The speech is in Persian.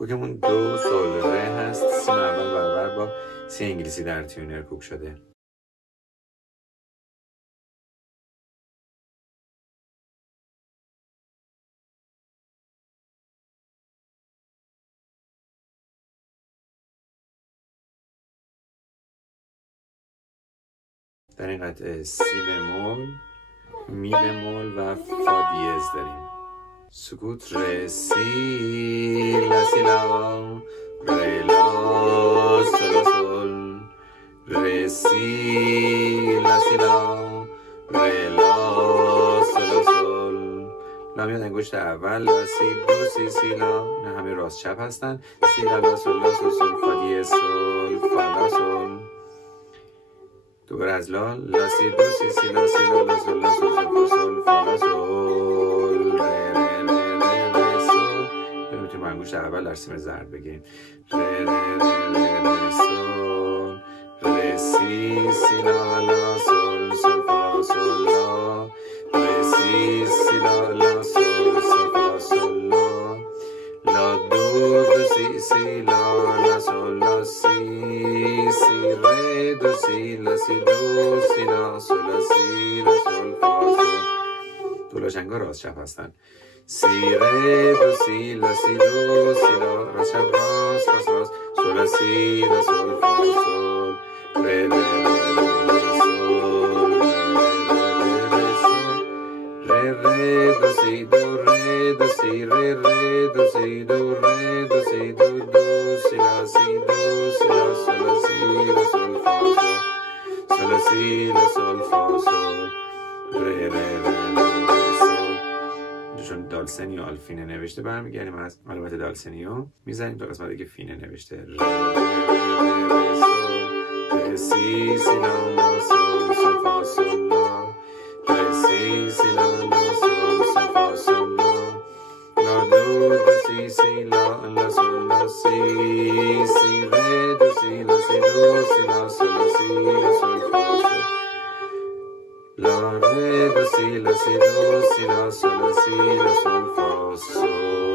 کوکمون دو سول ره هست. سی اول برابر با سی انگلیسی در تیونر کوک شده. در این قطعه سی بمول، می بمول و فا دیز داریم. سکوت ر سی لا سی لا ر لا سول سول ر سی لا سی لا ر لا سول سول. لا میاد انگشت اول، لا سی دو سی سی لا، اینا همه راست چپ هستن. سی لا لا سول لا سول سول فا دیز سول فا لا سول. دوباره از لا، لا سی دو سی سی لا سی لا لا سول لا سول سول فا سول فا لا سول ر ر ر ر سول. میتونیم انگشت اول در سیم ضرب بگیریم. ر ر ر ر سول ر سی سی لا لا سول سول فا سول لا ر سی سی لا لا سول سول فا سول لا لا دو دو سی سی لا لا سول لا سی سی ر دو سی لا سی دو سی لا سول لا سی لا سول فا سول. دو لاشنگا راست چپ هستن. سی ر دو سی لا سی دو سی لا راست چپ راست راست راست سول لا سی لا سول فا سول ر ر ر سول ر ر دو سی دو ر دو سی ر ر دو سی دو ر دو سی دو دو سی لا سی دو سی لا سول لا سی لا سول فا سول سول لا سی لا سول فا سول ر ر ر سول. چون دالسنیو آلفینه نوشته برمیگردیم از علامت دالسنیو میزنیم تا قسمتی که فینه نوشته. ر سول سی سی لا لا سول سول فا سول لا ر سی سی لا لا سول سول فا سول لا لا دو دو سی سی لا لا سول لا سی سی ر دو سی لا سی دو سی لا سول لا سی لا سول فا سول لا ر دو سی لا سی دو سی لا سول لا سی لا سول فا سول.